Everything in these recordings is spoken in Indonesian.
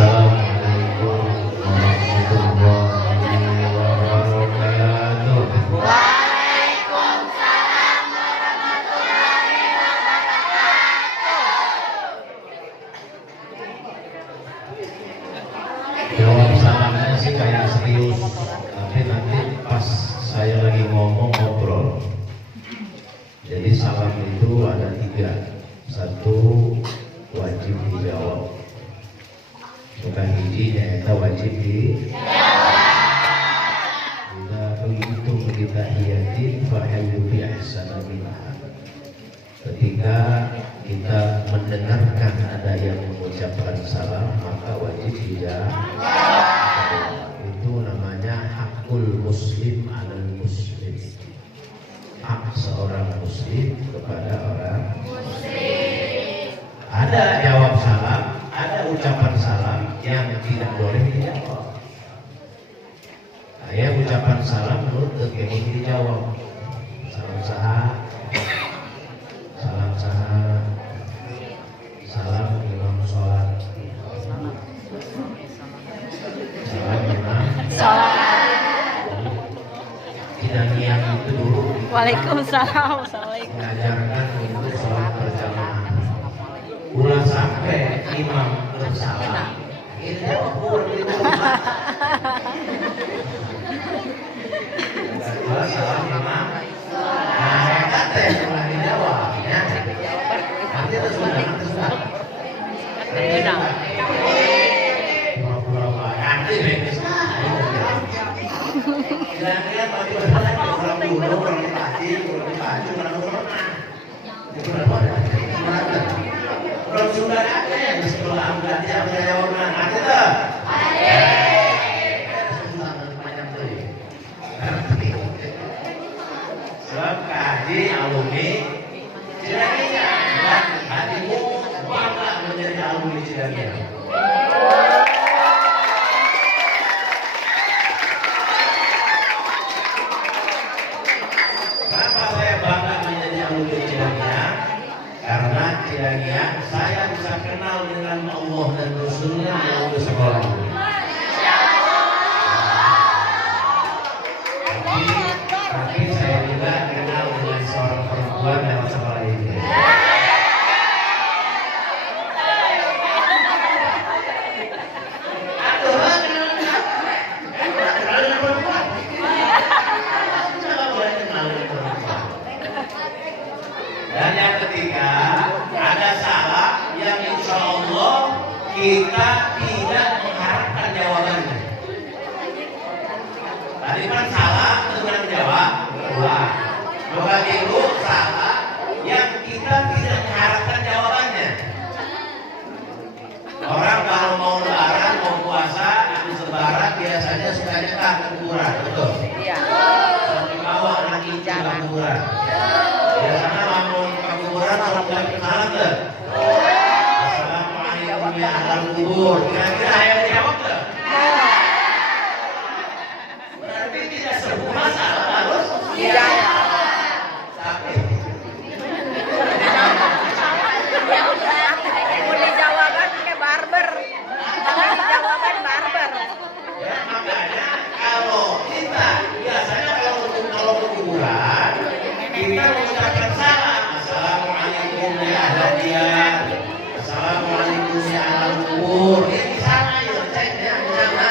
Assalamualaikum warahmatullahi wabarakatuh. Waalaikumsalam warahmatullahi wabarakatuh. Jawab salamnya sih kayak serius, tapi nanti pas saya lagi ngomong ngobrol. Jadi salam itu ada 3. Satu wajib dijawab. Bukan hiji nyata wajib dijawab. Jika begitu kita hiyatin fahayyu bi ahsana minha. Ketika kita mendengarkan ada yang mengucapkan salam, maka wajib dijawab. Itu namanya hakul muslim alal muslim. Hak seorang muslim kepada orang muslim. Ada jawab salam, ada ucapan salam yang tidak boleh dijawab. Saya ucapan salam menurut kekini dijawab. Salam saha, salam saha, salam imam sholat, salam imam tidak niat itu dulu. Waalaikumsalam. Assalamualaikum. Mengajarkan untuk sholat berjamaah. Ulah sampai imam bersalam, ini jawab itu. Kedua salam imam. Nah, saya kata setelah dijawabnya, nanti terus sudah. Pura-pura nanti beres. Kira-kira bagi orang dulu, orang dipaci, orang pernah. Itu berapa? Orang Sunda ada yang di sekolah angkat yang jawaban ada tak? Ada. Sebab kaji alumni Cidagia dan hatimu bangga menjadi alumni Cidagia. Kenapa saya bangga menjadi alumni Cidagia? Karena Cidagia saya bisa kenal dengan Allah dan Rasulnya melalui sekolah. Tapi saya juga kenal dengan seorang perempuan dalam sekolah ini. Dan yang ketiga, ada salam yang insya Allah kita tidak mengharapkan jawabannya. Tadi kan salah dengan jawab dua. Coba dulu salah yang kita tidak mengharapkan jawabannya. Orang kalau mau lebaran, mau puasa, habis lebaran biasanya suka nyetak ke kuburan, betul? Iya. Sampai bawa anak inca ke kuburan. Biasanya mau ke kuburan orang bilang kenalan tuh. Assalamualaikum ya ahlal kubur. Kira-kira yang jawab tuh. Berarti tidak semua salah harus dijawab. Tapi Jawaban pakai barber. Jawaban barber. ya, makanya kalau kita biasanya kalau ke kuburan kita mengucapkan salam. Assalamualaikum ya ahlal diyar. Assalamualaikum ya ahlal kubur. Ini di sana ya, ceknya di sana.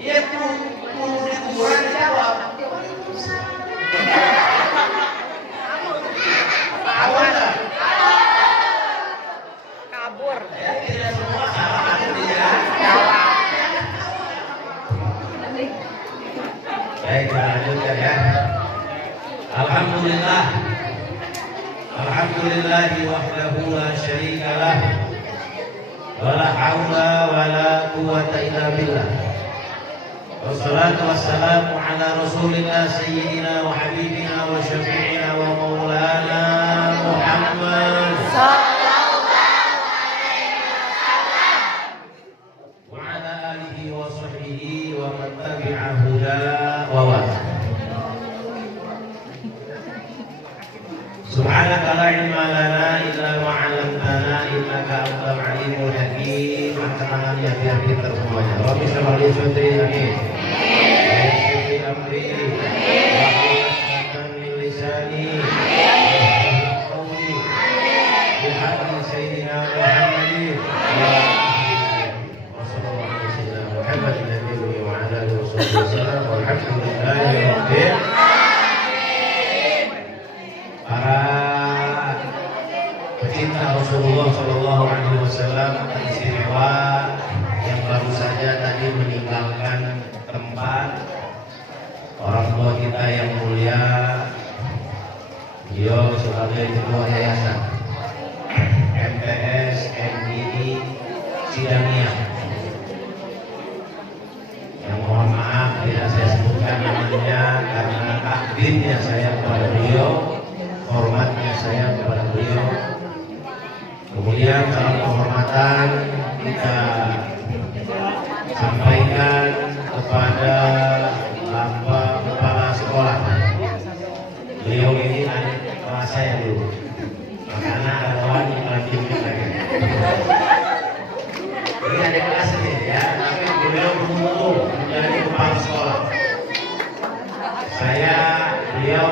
Dia kudu di kuburan dijawab. Awal dah. Kabur. Ya, tidak semua salah harus dijawab. Baik, kita lanjutkan ya. Alhamdulillah. Alhamdulillahi wahdahu la syarika lah. Wala haula wala quwwata illa billah. Wassalatu wassalamu ala rasulillah sayyidina wa habibina wa syafi'ina wa maulana Muhammad wa ala alihi wa sahbihi wa man tabi'a huda wa wala. Subhanaka la ilma lana illa ma 'allamtana innaka antal alimul hakim. lagi angkat tangannya biar pintar semuanya. Rabbi shrah li sadri amin. Amri wa hlul min lisani qawli bi haqqi sayyidina Muhammadin wa sallallahu alaihi wasallam Muhammadin nabiyyi wa ala alihi wasallam walhamdulillahi rabbil alamin. Para pecinta Rasulullah Shallallahu Alaihi Wasallam istimewa yang baru saja tadi meninggalkan tempat, orang tua kita yang mulia, beliau sebagai ketua yayasan MTS MII Cidaniang, yang mohon maaf tidak saya sebutkan namanya karena takdirnya saya kepada beliau, hormatnya saya kepada beliau. Kemudian dalam penghormatan kita sampaikan kepada Bapak Kepala Sekolah. Beliau ini adik kelas saya dulu, makanya ada kawan yang lanjut lagi. Ini adik kelas ini ya, tapi beliau beruntung menjadi kepala sekolah. Beliau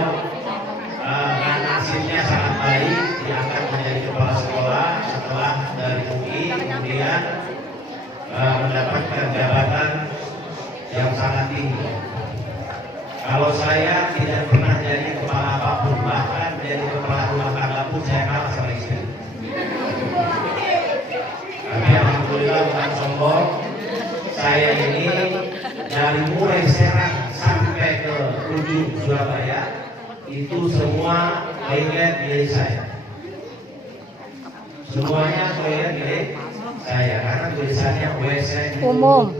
nasibnya sangat baik, diangkat menjadi kepala sekolah setelah dari UI, kemudian mendapatkan jabatan yang sangat tinggi. Kalau saya tidak pernah jadi kepala apapun, bahkan jadi kepala rumah tangga pun saya kalah sama istri. Tapi alhamdulillah bukan sombong, saya ini dari mulai Serang sampai ke ujung Surabaya itu semua toilet milik saya. Semuanya toilet milik saya karena tulisannya WC Umum.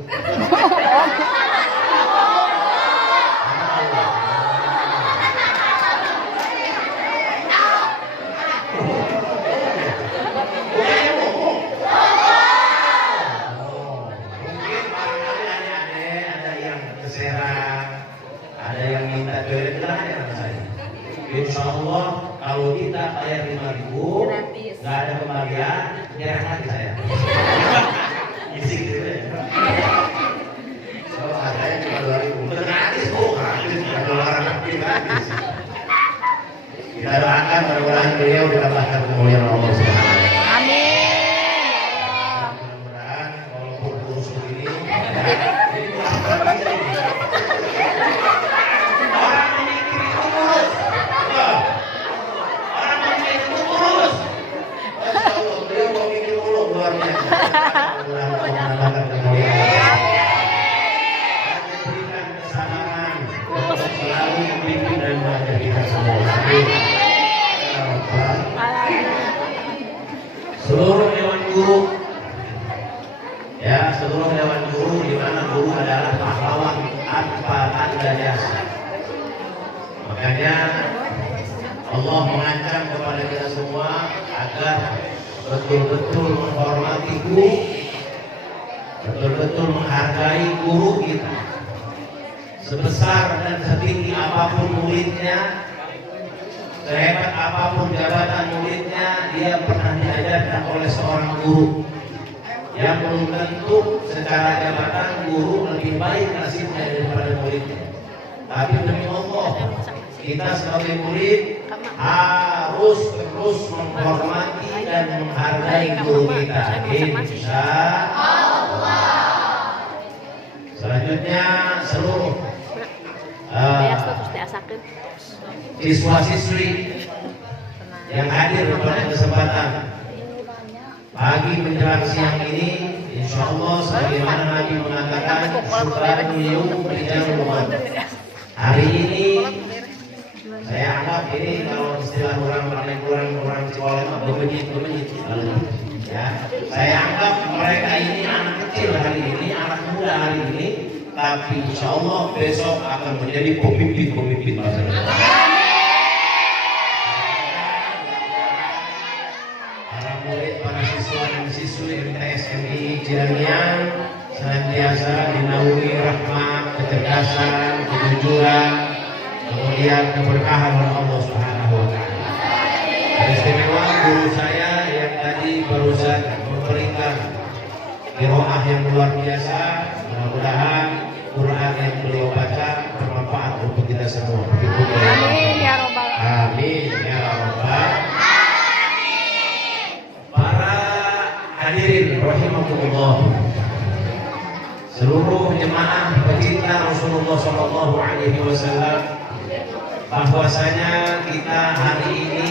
Insya Allah kalau kita bayar 5.000 nggak ada kembalian, nyerah lagi saya. Isi gitu ya. Kalau harganya cuma 2.000, gratis gratis. Kalau orang gratis. Kita doakan mudah-mudahan beliau didapatkan kemuliaan Allah Subhanahu. Amin. Mudah-mudahan walaupun kurus begini. Seluruh dewan guru, ya seluruh dewan guru, di mana guru adalah pahlawan tanpa tanda jasa. Makanya Allah mengancam kepada kita semua agar betul-betul menghormati guru, betul-betul menghargai guru kita. Sebesar dan setinggi apapun muridnya, sehebat apapun jabatan muridnya, dia pernah diajarkan oleh seorang guru yang belum tentu secara jabatan guru lebih baik nasibnya daripada muridnya. Tapi demi Allah, kita sebagai murid harus terus menghormati dan menghargai guru kita. Insya Allah. Selanjutnya seluruh siswa-siswi yang hadir pada kesempatan pagi menjelang siang ini, insya Allah sebagaimana Nabi mengatakan syukran yaum rijal. Hari ini saya anggap ini kalau istilah orang sekolah bemenit ya. Saya anggap mereka ini anak kecil hari ini, anak muda hari ini, tapi insya Allah besok akan menjadi pemimpin masa depan. Para murid, para siswa dan siswi MTS MII Cidaniang senantiasa dinaungi rahmat, kecerdasan, kejujuran, kemudian keberkahan oleh Allah Subhanahu wa taala. Istimewa guru saya yang tadi barusan memberikan qiraah yang luar biasa. Mudah-mudahan Quran yang beliau baca bermanfaat untuk kita semua. Amin ya robbal Amin ya rabbal. Para hadirin rahimakumullah, seluruh jemaah pecinta Rasulullah Shallallahu Alaihi Wasallam, bahwasanya kita hari ini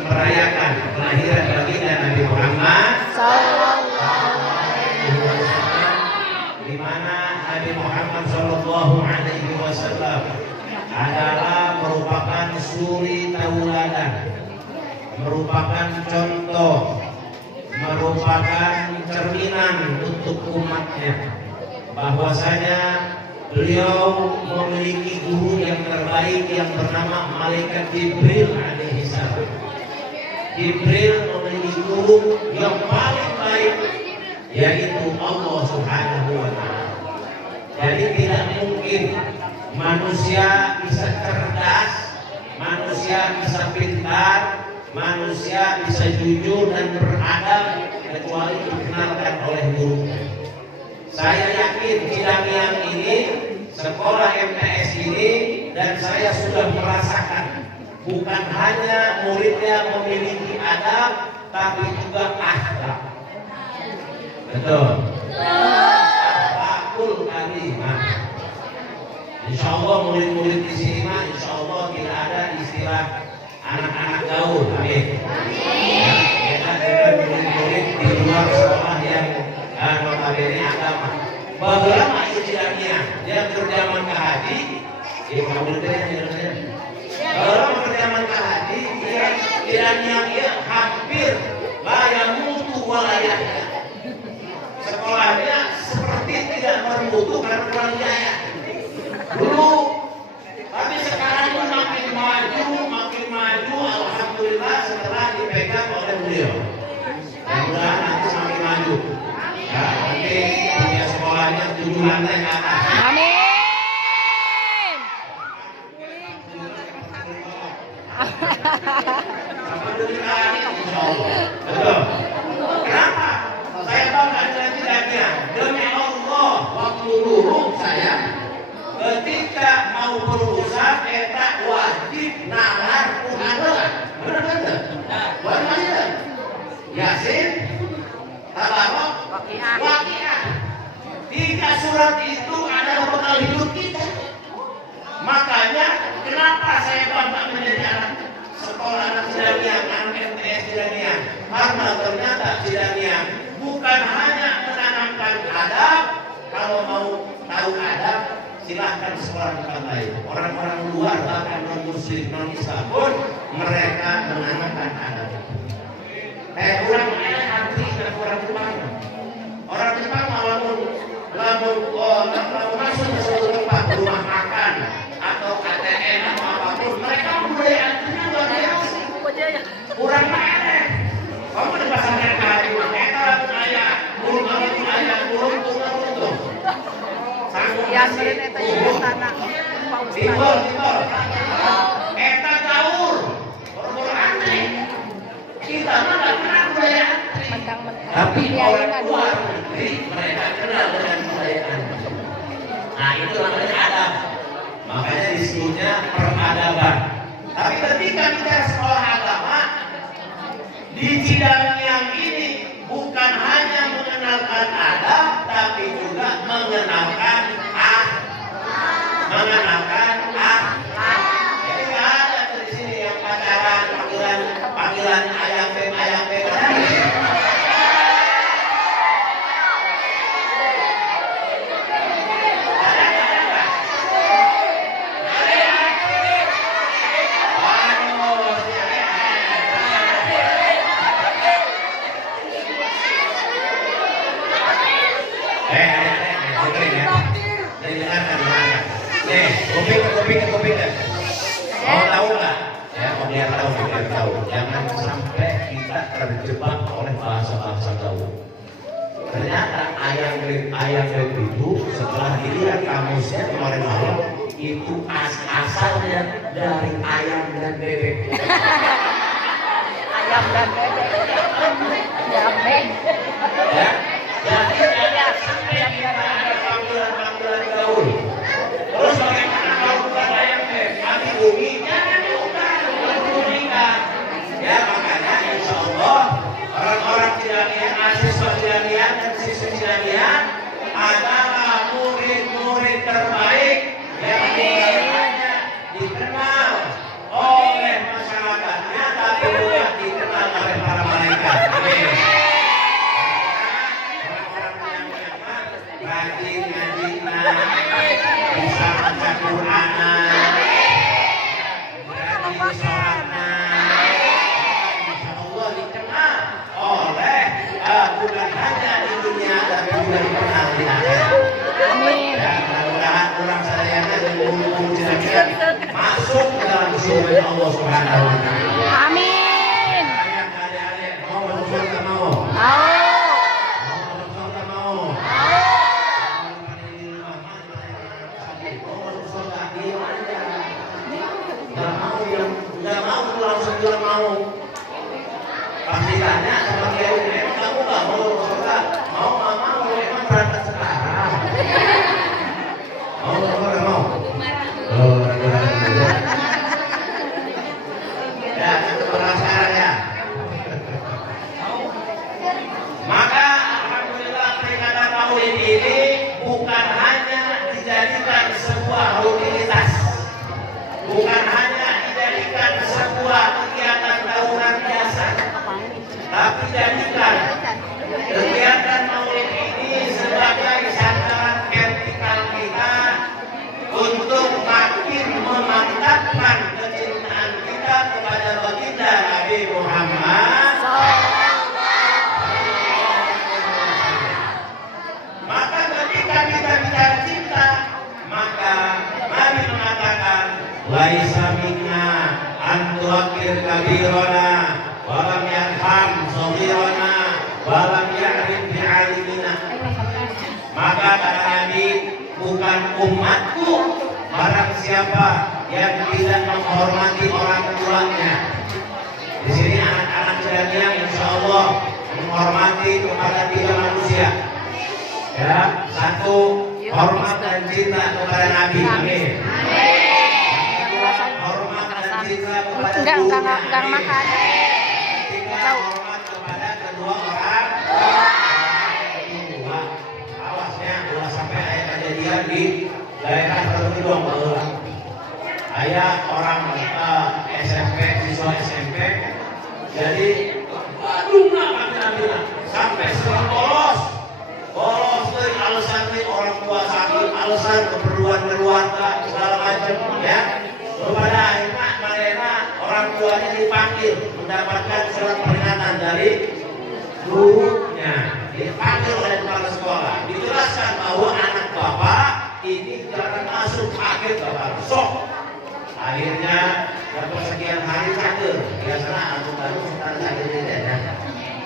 merayakan kelahiran baginda Nabi Muhammad di mana Nabi Muhammad Shallallahu Alaihi Wasallam adalah merupakan suri tauladan, merupakan contoh, merupakan cerminan untuk umatnya, bahwasanya beliau memiliki guru yang terbaik yang bernama Malaikat Jibril alaihi salam. Jibril memiliki guru yang paling baik, yaitu Allah Subhanahu wa Ta'ala. Jadi tidak mungkin manusia bisa cerdas, manusia bisa pintar, manusia bisa jujur dan beradab kecuali dikenalkan oleh gurunya. Saya yakin sidang yang ini, sekolah MTS ini, dan saya sudah merasakan bukan hanya muridnya memiliki adab, tapi juga akhlak. Betul. Akhlakul karimah. Insya Allah murid-murid di sini mah, insya Allah tidak ada istilah anak-anak gaul. Amin. Kita dengan murid-murid di luar sekolah yang notabene agama. Bagaimana istilahnya? Dia berjaman ke haji, kamu kalau berjaman ke haji, dia hampir layak mutu walayah. Sekolahnya seperti tidak bermutu karena kurang jaya. Dulu, tapi sekarang makin maju, alhamdulillah setelah dipegang oleh beliau. Mudah-mudahan nanti semakin maju. Ya, nanti punya sekolahnya 7 lantai ke atas. Amin. Betul. Kenapa? Saya bangga dengan tidaknya. Demi Allah, waktu dulu saya ketika mau berurusan eta wajib nalar Quran. Benar benar. Wajib. Yasin, Tabarok, Waqiah. 3 surat itu adalah bekal hidup kita. Makanya kenapa saya bangga menjadi anak sekolah anak Sidaniang, anak MTS Sidaniang? Karena ternyata Sidaniang bukan hanya menanamkan adab. Kalau mau tahu adab, silahkan sekolah tempat lain. Orang-orang luar bahkan non-muslim, non-Islam pun mereka menanamkan adab. Orang antri dan orang Jepang. Orang Jepang lamun masuk ke suatu tempat, rumah makan atau ATM atau apapun, mereka mulai antrinya luar biasa. Kurang mana? Kamu di pasarnya kali, kita ayah, burung ayah, burung tuh. Yang bereneta juga tanah. Timbul. Eta gaul, orang antri. Kita mah nggak pernah budaya antri. Tapi orang luar negeri mereka kenal dengan budaya antri. Nah itu namanya adab. Makanya disebutnya peradaban. Tapi ketika bicara sekolah agama, di sidang yang ini bukan hanya mengenalkan adab, tapi juga mengenalkan Jadi nggak ada di sini yang pacaran, panggilan ayam beb. Kopi. Mau tahu nggak? Ya, biar tahu. Jangan sampai kita terjebak oleh bahasa gaul. Ternyata ayam beb itu setelah dilihat kamusnya kemarin malam itu asalnya dari ayam dan bebek. Ayam dan bebek. Ya, jadi rajin ngajina, bisa baca Qur'ana, rajin sholatna, insya Allah dikenal oleh bukan hanya di dunia tapi juga dikenal di akhirat. Amin. Ya, mudah-mudahan orang sadayana dan guru-guru jenengan masuk ke dalam surga Allah Subhanahu wa taala. Amin. Yang adik-adik mau masuk surga mau? Mau. Bilang mau, pasti tanya sama dia, emang kamu nggak mau surga? Mau nggak mau? Emang berangkat sekarang? Mau nggak mau? Oh, ya, sekarang ya. Maka alhamdulillah peringatan Maulid ini bukan hanya dijadikan sebuah rutinitas, bukan hanya dijadikan sebuah kegiatan tahunan biasa, tapi jadikan kegiatan Maulid ini sebagai sandaran vertikal kita untuk makin memantapkan kecintaan kita kepada baginda Nabi Muhammad. Maka ketika kita bicara cinta, maka Nabi mengatakan laisa minna antuakir kabirona walam yarham sohirona walam ya'rif bi'alimina. Maka kata Nabi, bukan umatku barang siapa yang tidak menghormati orang tuanya. Di sini anak-anak jadinya insya Allah menghormati kepada tiga manusia. Ya, satu, hormat dan cinta kepada Nabi. Amin. Hormat dan cinta kepada gurunya. Enggak makan. Ketiga, hormat kepada kedua orang tua. Awasnya, jangan sampai ada kejadian di daerah tertentu dong. Ayah orang SMP, siswa SMP, jadi aduh Nabi sampai sering bolos dari alasan nih orang tua sakit, alasan keperluan keluarga segala macam ya. Pada akhirnya mereka orang tuanya dipanggil mendapatkan surat peringatan dari gurunya, dipanggil oleh kepala sekolah, dijelaskan bahwa anak bapak ini jangan masuk sakit bapak sok. Akhirnya dapat sekian hari sakit, biasanya aku baru sekian sakit ini ya.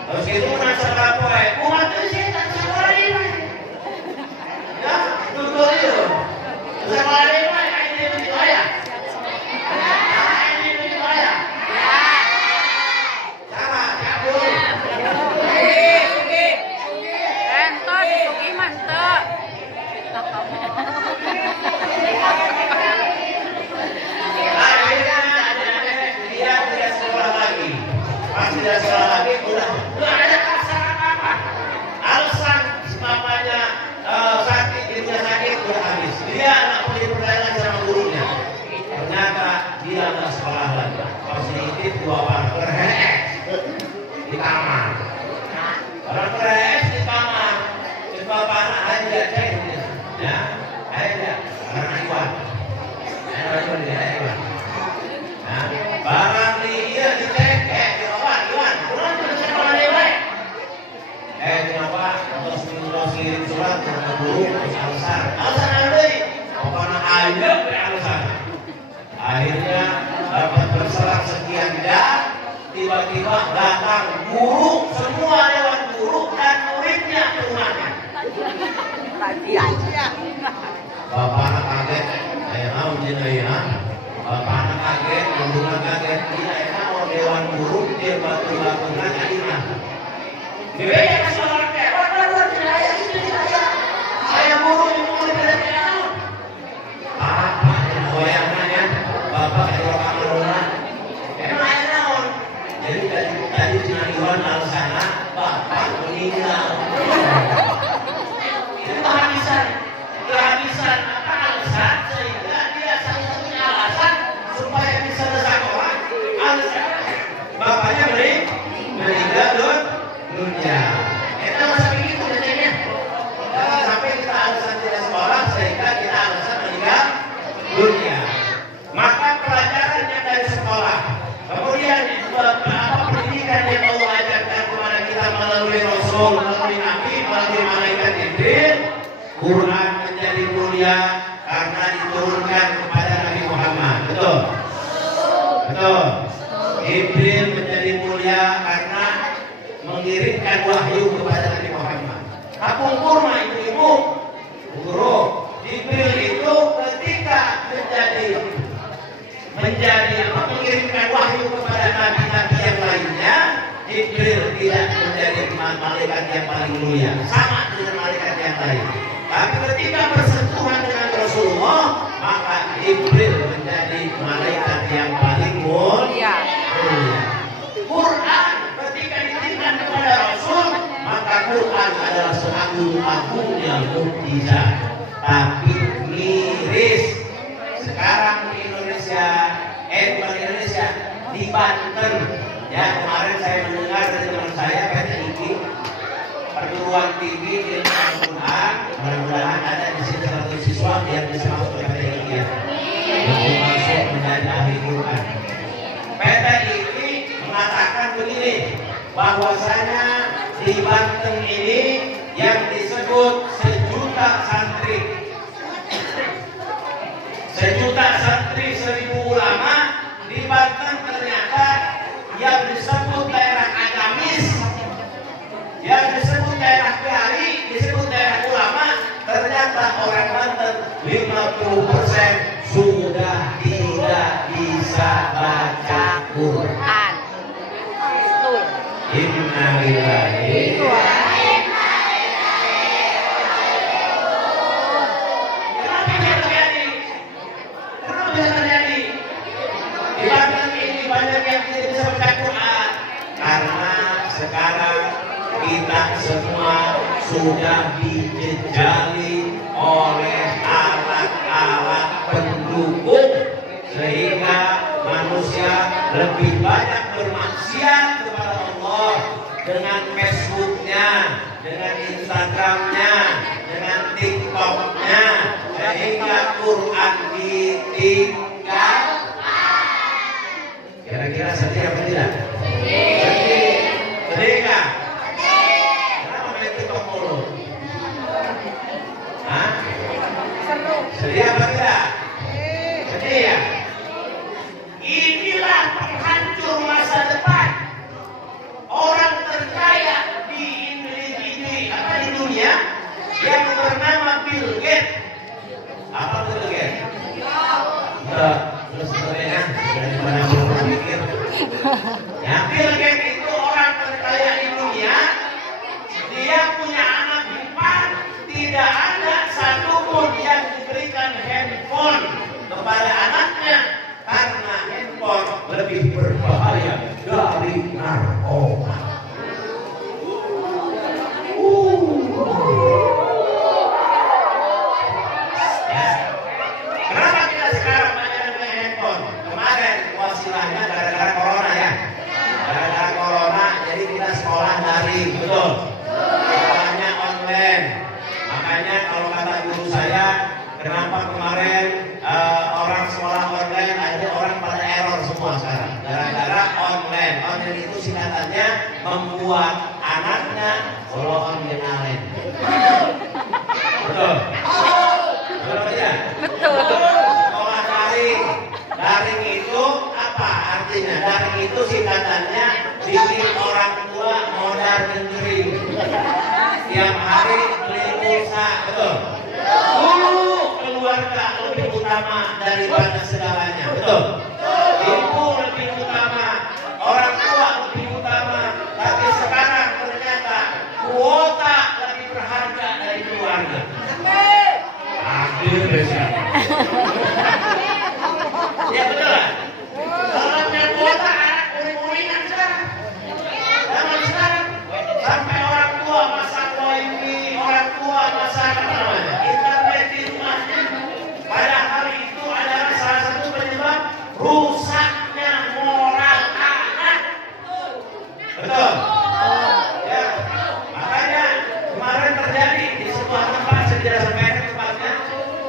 Terus itu merasa berapa ya? Umat itu sih tak sekolah ini. Ya, dulu itu. Sekolah ini begitu aja. Ini begitu aja. Sama, cabul. Entot, sugi mantep. Akhirnya dia tidak sekolah lagi. Pas tidak sekolah lagi, udah nggak ada alasan apa. Alasan bapaknya sakit, dirinya sakit, udah habis. Dia nggak mau dipercaya sama gurunya. Ternyata dia nggak sekolah lagi. Positif 2 partner di kamar. Orang keres di kamar. Coba panah aja cek. Ya, aja. Karena Iwan. Barang dia dicek, Iwan, kurang sekolah dewa. Kenapa? Terus kirim surat ke guru, alasan apa nih? Pokoknya aja alasan. Akhirnya dapat berserah sekian jam, tiba-tiba datang guru, semua dewan guru dan muridnya ke rumahnya. Bapak anak kaget, saya mau jenayah. Bapak anak kaget, guru kaget, tidak enak mau dewan guru dia batu-batu nanya di mana? Dia kasih orang kayak, waduh jenayah itu jenayah. Saya guru yang mau diberikan. Apa yang goyangannya? Bapak ada orang rumah. Emang enak on. Jadi tadi jenayah alasannya bapak meninggal. Itu kehabisan apa alasan sehingga dia satu-satunya alasan supaya bisa bersekolah alasan bapaknya meninggal dunia. Quran menjadi mulia karena diturunkan kepada Nabi Muhammad. Betul? Betul. Jibril menjadi mulia karena mengirimkan wahyu kepada Nabi Muhammad. Kapung kurma ibu-ibu, guru, Jibril itu ketika mengirimkan wahyu kepada nabi-nabi yang lainnya, Jibril tidak menjadi malaikat yang paling mulia, sama dengan malaikat yang lain. Tapi ketika bersentuhan dengan Rasulullah, maka Jibril menjadi malaikat yang paling mulia. Quran ketika diberikan kepada Rasul, maka Quran adalah seagung-agungnya mukjizat. Tapi miris. Sekarang di Indonesia, bukan di Indonesia, di Banten. Ya, kemarin saya mendengar dari teman saya, PTIG, perguruan tinggi ilmu Al-Quran. Mudah-mudahan ada di sini 100 siswa yang bisa masuk ke PTIG ya. Yang masuk menjadi ahli Quran. PTIG mengatakan begini, bahwasanya di Banten ini yang disebut sejuta santri, 1000 ulama di Banten, ternyata yang disebut daerah agamis, yang disebut daerah kiai, disebut daerah ulama, ternyata orang Banten 50% sudah tidak bisa baca Quran. Innalillahi wa inna ilaihi raji'un. Kenapa dia terjadi? Di Banten ini banyak yang tidak bisa baca Quran karena sekarang kita semua sudah dijejali oleh alat-alat pendukung sehingga manusia lebih banyak bermaksiat kepada Allah dengan Facebooknya, dengan Instagramnya, dengan TikToknya, sehingga Quran ditinggalkan. Kira-kira sedih apa tidak? Sedih. Sedih nggak? Kenapa main TikTok mulu? Hah? Sedih apa tidak? Sedih ya? Inilah penghancur masa depan. Orang terkaya di dunia yang bernama Bill Gates. Apa Bill Gates? Terus sebenarnya dari mana belum berpikir? Ya, Bill Gates itu orang terkaya di dunia. Dia punya anak 4, tidak ada satupun yang diberikan handphone kepada anaknya karena handphone lebih berbahaya dari narkoba. Ya. Kenapa kita sekarang banyak yang punya handphone? Kemarin wasilahnya gara-gara corona ya. Gara-gara corona, jadi kita sekolah daring, betul. Sekolahnya online. Makanya kalau kata guru saya, kenapa kemarin orang sekolah online akhirnya orang pada error semua sekarang gara-gara online. Online itu singkatannya membuat anaknya follow on online. Betul? Betul apa ya? Betul. Sekolah daring. Daring itu apa artinya? Daring itu singkatannya bikin orang tua modal dengerin. Tiap hari beli pulsa, betul? Dulu keluarga lebih utama daripada segalanya, betul? Ibu lebih utama, orang tua lebih utama, tapi sekarang ternyata kuota lebih berharga dari keluarga. Adil siapa? Ya betul lah. Kalau punya kuota anak uring-uringan sekarang. Zaman sekarang sampai orang tua masak wifi, orang tua masak apa namanya? Internet di rumahnya. Padahal itu adalah salah satu penyebab rusaknya moral anak. Betul? Ya. Makanya kemarin terjadi di sebuah tempat, saya tidak sampaikan tempatnya,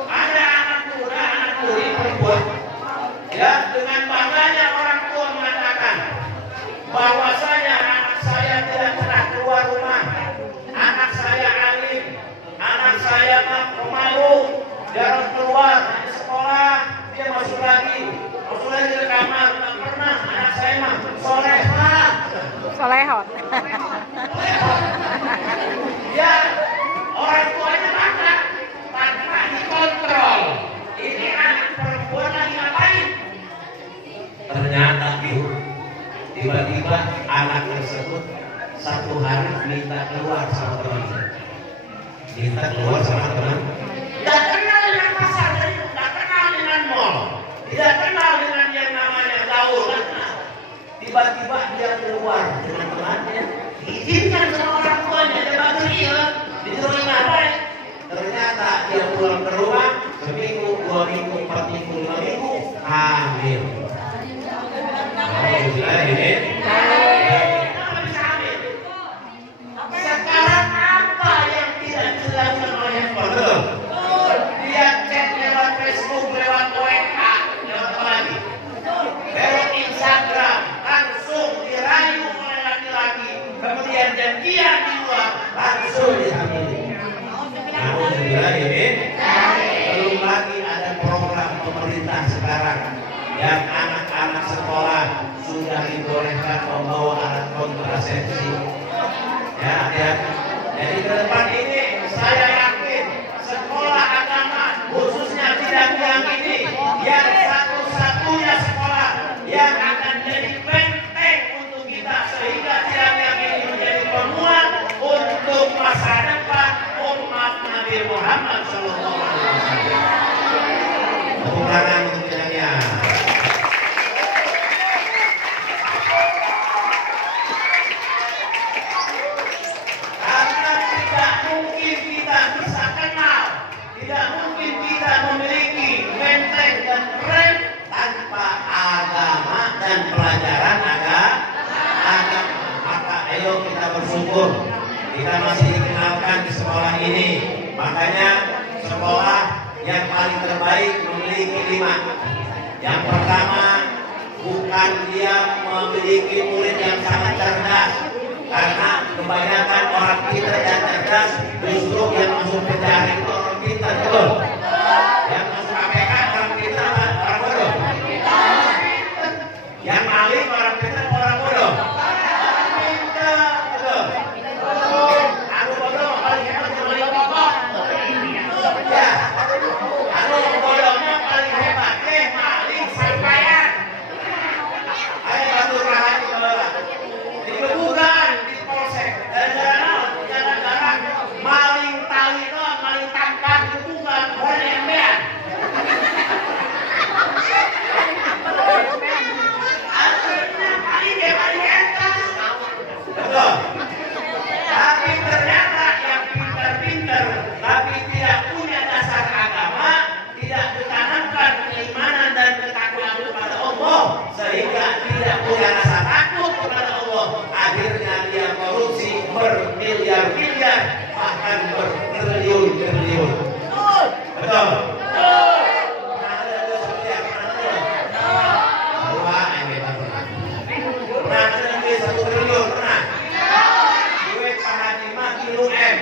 ada anak muda, anak tuli perempuan, ya, Kalau keluar dari sekolah, dia masuk lagi ke kamar. Tak pernah anak saya mah solehah. Solehot. Ya, orang tuanya bangga tanpa dikontrol. Ini anak perempuan lagi ngapain? Ternyata tiba-tiba anak tersebut satu hari minta keluar sama teman. Tidak kenal dengan pasar, tidak kenal dengan mall, tidak kenal dengan yang namanya gaul. Tiba-tiba dia keluar dengan temannya, diizinkan sama orang tuanya, dia bagus dia, disuruh ngapain? Ternyata dia pulang ke rumah, seminggu, 2 minggu, 4 minggu, 5 minggu, hamil. Sekarang apa yang tidak dilakukan oleh handphone? Dia chat lewat Facebook, lewat WA, lewat apa lagi? Lewat Instagram, langsung dirayu oleh laki-laki, kemudian janjian di luar, langsung dihamili. Namun belum lagi ada program pemerintah sekarang yang anak-anak sekolah sudah dibolehkan membawa alat kontrasepsi. Ya. Jadi ke depan ini saya yakin sekolah agama khususnya bidang ini yang satu-satunya sekolah yang akan jadi benteng untuk kita sehingga bidang ini menjadi penguat untuk masa depan umat Nabi Muhammad Sallallahu Alaihi Wasallam. Tepuk tangan untuk bidangnya. Tidak mungkin kita memiliki benteng dan rem tanpa agama dan pelajaran agama. Maka ayo kita bersyukur kita masih dikenalkan di sekolah ini. Makanya sekolah yang paling terbaik memiliki 5. Yang pertama, bukan dia memiliki murid yang sangat cerdas, karena kebanyakan orang pintar yang cerdas justru yang masuk penjara itu orang pintar, betul? Yang masuk KPK orang pintar, orang bodoh. Yang maling orang pintar, orang bodoh. Orang pintar, betul. Aku bodoh paling hebat yang maling pokok. Ya, aku bodohnya paling hebat, maling sampaian. Ayo bantu rahat ke bawah. Dikebukan di polsek. Gara-gara maling tali doang, maling tangkap dikebukan, orang embean. Akhirnya paling entah. Betul. Tapi ternyata yang pintar-pintar tapi tidak punya dasar agama, tidak ditanamkan keimanan dan ketakwaan kepada Allah, sehingga tidak punya rasa takut kepada Allah, akhirnya dia korupsi bermiliar-miliar, bahkan bertriliun-triliun. Betul? Pernah ada seperti yang pernah ada duit 1 triliun, pernah? Duit Pak Haji mah kilo M.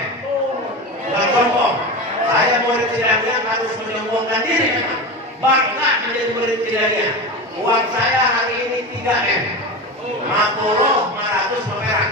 Bukan sombong. Saya murid Cidangnya harus menyombongkan diri memang. Bangga menjadi murid Cidangnya. Uang saya hari ini 3 M. 50, 500 perak.